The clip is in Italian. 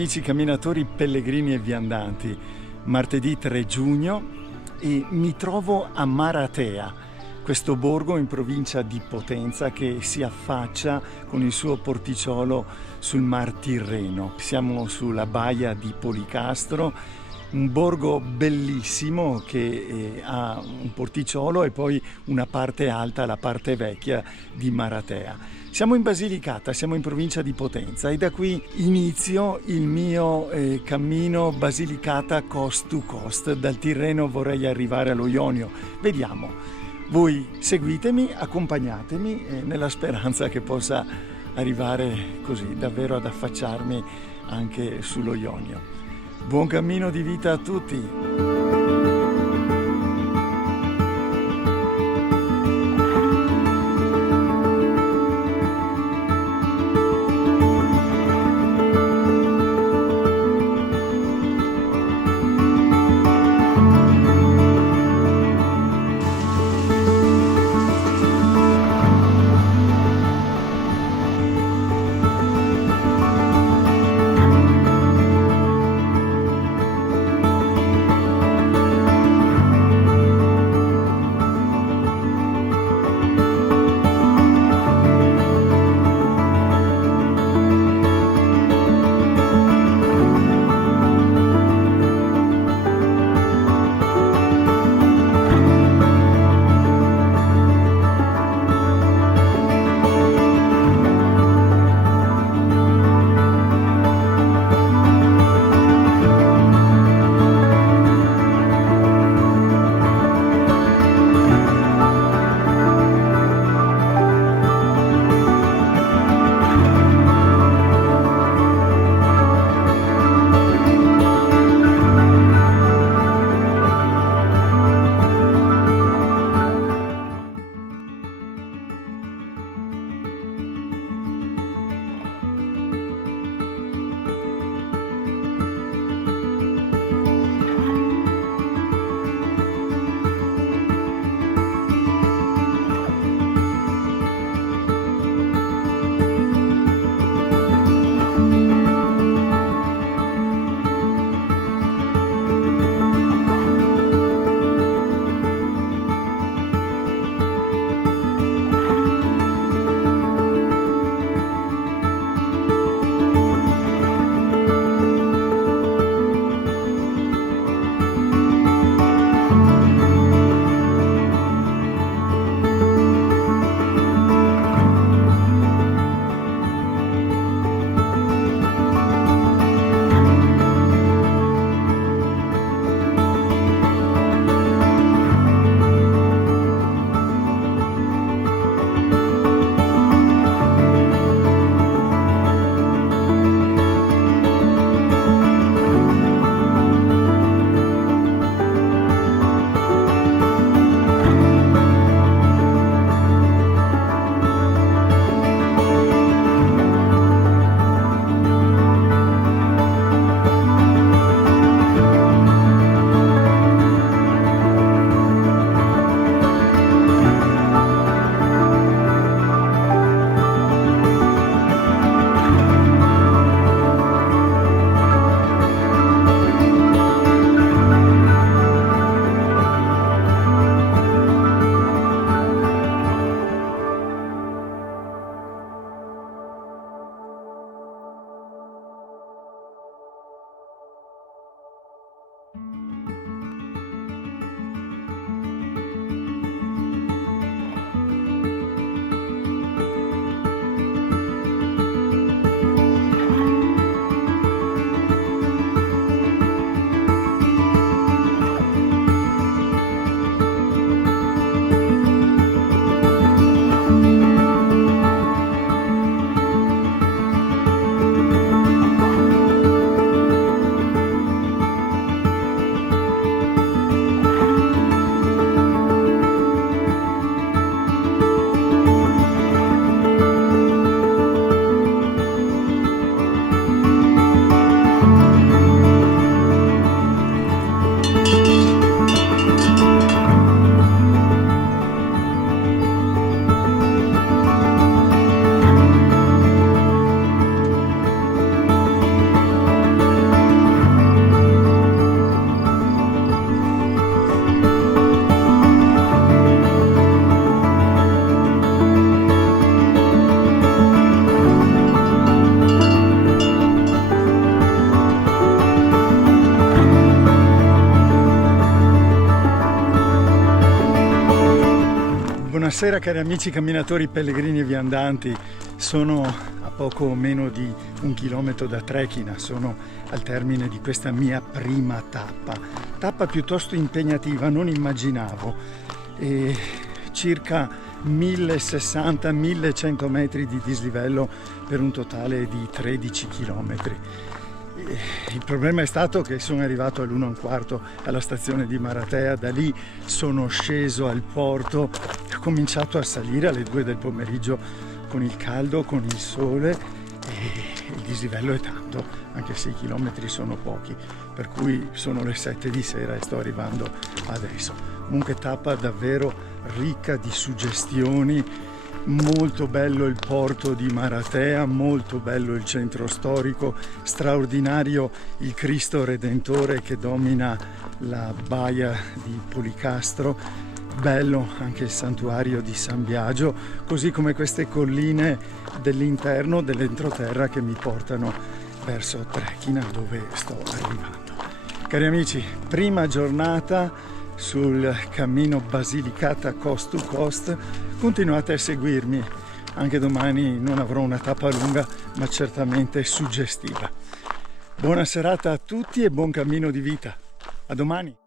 amici camminatori, pellegrini e viandanti. Martedì 3 giugno e mi trovo a Maratea, questo borgo in provincia di Potenza che si affaccia con il suo porticciolo sul Mare Tirreno. Siamo sulla baia di Policastro, un borgo bellissimo che ha un porticciolo e poi una parte alta, la parte vecchia di Maratea. Siamo in Basilicata, siamo in provincia di Potenza e da qui inizio il mio cammino Basilicata coast to coast. Dal Tirreno vorrei arrivare allo Ionio. Vediamo. Voi seguitemi, accompagnatemi nella speranza che possa arrivare così davvero ad affacciarmi anche sullo Ionio. Buon cammino di vita a tutti! Buonasera cari amici camminatori, pellegrini e viandanti. Sono a poco meno di 1 chilometro da Trecchina, sono al termine di questa mia prima tappa piuttosto impegnativa, non immaginavo, e circa 1060-1100 metri di dislivello per un totale di 13 chilometri. Il problema è stato che sono arrivato all'1:15 alla stazione di Maratea, da lì sono sceso al porto, ho cominciato a salire alle 2 del pomeriggio con il caldo, con il sole, e il dislivello è tanto, anche se i chilometri sono pochi, per cui sono le 7 di sera e sto arrivando adesso. Comunque tappa davvero ricca di suggestioni. Molto bello il porto di Maratea, molto bello il centro storico, straordinario il Cristo Redentore che domina la baia di Policastro, bello anche il santuario di San Biagio, così come queste colline dell'interno, dell'entroterra che mi portano verso Trecchina, dove sto arrivando. Cari amici, prima giornata sul cammino Basilicata Coast to Coast. Continuate a seguirmi, anche domani non avrò una tappa lunga ma certamente suggestiva. Buona serata a tutti e buon cammino di vita, a domani!